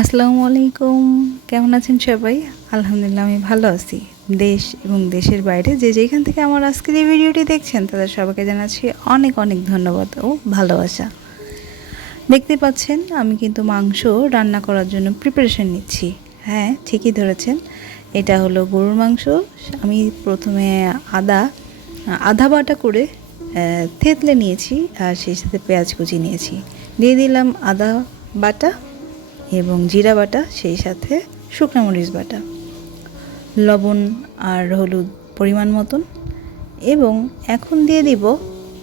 আসসালামু আলাইকুম। কেমন আছেন সবাই? আলহামদুলিল্লাহ, আমি ভালো আছি। দেশ এবং দেশের বাইরে যে যেখান থেকে আমার আজকের এই ভিডিওটি দেখছেন, তাদের সবাইকে জানাচ্ছি অনেক অনেক ধন্যবাদ ও ভালোবাসা। দেখতে পাচ্ছেন, আমি কিন্তু মাংস রান্না করার জন্য প্রিপারেশন নিচ্ছি। হ্যাঁ ঠিকই ধরেছেন। এটা হলো গরুর মাংস। আমি প্রথমে আদা, আধা বাটা করে থেতলে নিয়েছি আর সেই সাথে পেঁয়াজ কুচি নিয়েছি। দিয়ে দিলাম আদা বাটা এবং জিরা বাটা, সেই সাথে শুকনো মরিচ বাটা। লবণ আর হলুদ পরিমাণ মতন। এবং এখন দিয়ে দিব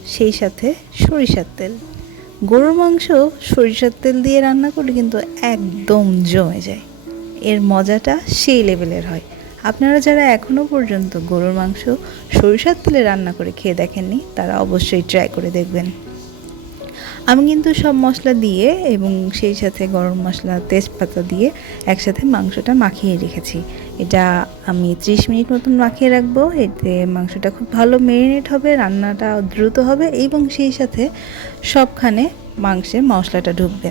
সেই সাথে সরিষার তেল। গরুর মাংস সরিষার তেল দিয়ে রান্না করলে কিন্তু একদম জমে যায়। এর মজাটা সেই লেভেলের হয়। আপনারা যারা এখনও পর্যন্ত গরুর মাংস সরিষার তেলে রান্না করে খেয়ে দেখেননি, তারা অবশ্যই ট্রাই করে দেখবেন। আমি কিন্তু সব মশলা দিয়ে এবং সেই সাথে গরম মশলা, তেজপাতা দিয়ে একসাথে মাংসটা মাখিয়ে রেখেছি। এটা আমি ত্রিশ মিনিট মতন মাখিয়ে রাখব। এতে মাংসটা খুব ভালো মেরিনেট হবে, রান্নাটা দ্রুত হবে এবং সেই সাথে সবখানে মাংসে মশলাটা ঢুকবে।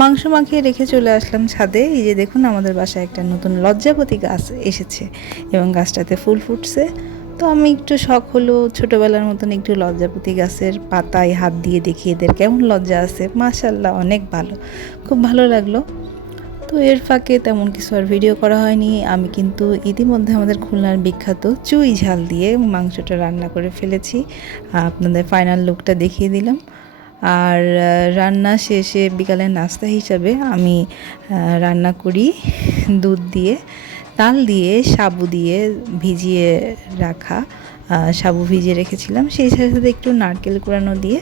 মাংস মাখিয়ে রেখে চলে আসলাম ছাদে। এই যে দেখুন, আমাদের বাসায় একটা নতুন লজ্জাপতি গাছ এসেছে এবং গাছটাতে ফুল ফুটছে। তো আমি একটু শখ হলো ছোটোবেলার মতন একটু লজ্জাপতি গাছের পাতায় হাত দিয়ে দেখি এদের কেমন লজ্জা আছে। মাশাল্লাহ অনেক ভালো। খুব ভালো লাগল। তো এর ফাঁকে তেমন কিছু আর ভিডিও করা হয়নি। আমি কিন্তু ইতিমধ্যে আমাদের খুলনার বিখ্যাত চুই ঝাল দিয়ে মাংসটা রান্না করে ফেলেছি। আপনাদের ফাইনাল লুকটা দেখিয়ে দিলাম। আর রান্না শেষে বিকালের নাস্তা হিসাবে আমি রান্না করি দুধ দিয়ে। তাল দিয়ে সাবু দিয়ে ভিজিয়ে রাখা সাবু ভিজিয়ে রেখেছিলাম। সেই সাথে সাথে একটু নারকেল কুড়ানো দিয়ে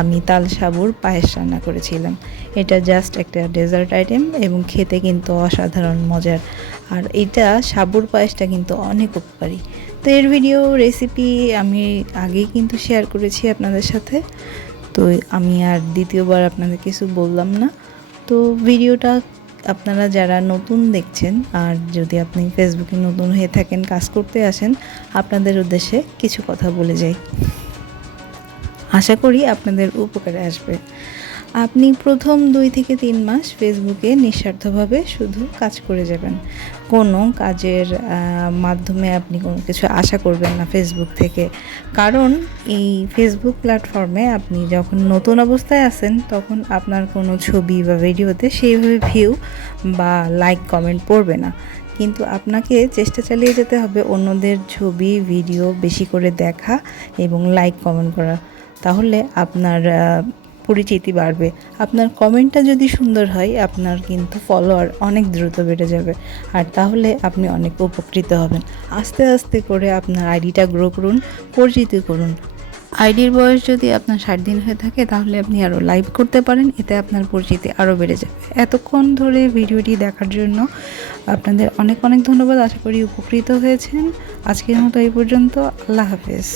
আমি তাল সাবুর পায়েস রান্না করেছিলাম। এটা জাস্ট একটা ডেজার্ট আইটেম এবং খেতে কিন্তু অসাধারণ মজার। আর এটা সাবুর পায়েসটা কিন্তু অনেক উপকারী। তো এর ভিডিও রেসিপি আমি আগেই কিন্তু শেয়ার করেছি আপনাদের সাথে। তো আমি আর দ্বিতীয়বার আপনাদের কিছু বললাম না। তো ভিডিওটা আপনারা যারা নতুন দেখছেন আর যদি আপনি ফেসবুকে নতুন হয়ে থাকেন, কাজ করতে আসেন, আপনাদের উদ্দেশ্যে কিছু কথা বলে যাই। আশা করি আপনাদের উপকারে আসবে। আপনি প্রথম দুই থেকে তিন মাস ফেসবুকে নিঃস্বার্থভাবে শুধু কাজ করে যাবেন। কোনো কাজের মাধ্যমে আপনি কোনো কিছু আশা করবেন না ফেসবুক থেকে। কারণ এই ফেসবুক প্ল্যাটফর্মে আপনি যখন নতুন অবস্থায় আছেন, তখন আপনার কোনো ছবি বা ভিডিওতে সেইভাবে ভিউ বা লাইক কমেন্ট পড়বে না। কিন্তু আপনাকে চেষ্টা চালিয়ে যেতে হবে অন্যদের ছবি ভিডিও বেশি করে দেখা এবং লাইক কমেন্ট করা। তাহলে আপনার পরিচিতি বাড়বে। আপনার কমেন্টটা যদি সুন্দর হয়, আপনার কিন্তু ফলোয়ার অনেক দ্রুত বেড়ে যাবে। আর তাহলে আপনি অনেক উপকৃত হবেন। আস্তে আস্তে করে আপনার আইডিটা গ্রো করুন, পরিচিতি করুন। আইডির বয়স যদি আপনার ষাট দিন হয়ে থাকে, তাহলে আপনি আরও লাইভ করতে পারেন, এতে আপনার পরিচিতি আরও বেড়ে যাবে। এতক্ষণ ধরে ভিডিওটি দেখার জন্য আপনাদের অনেক অনেক ধন্যবাদ। আশা করি উপকৃত হয়েছেন। আজকের মতো এই পর্যন্ত। আল্লাহ হাফেজ।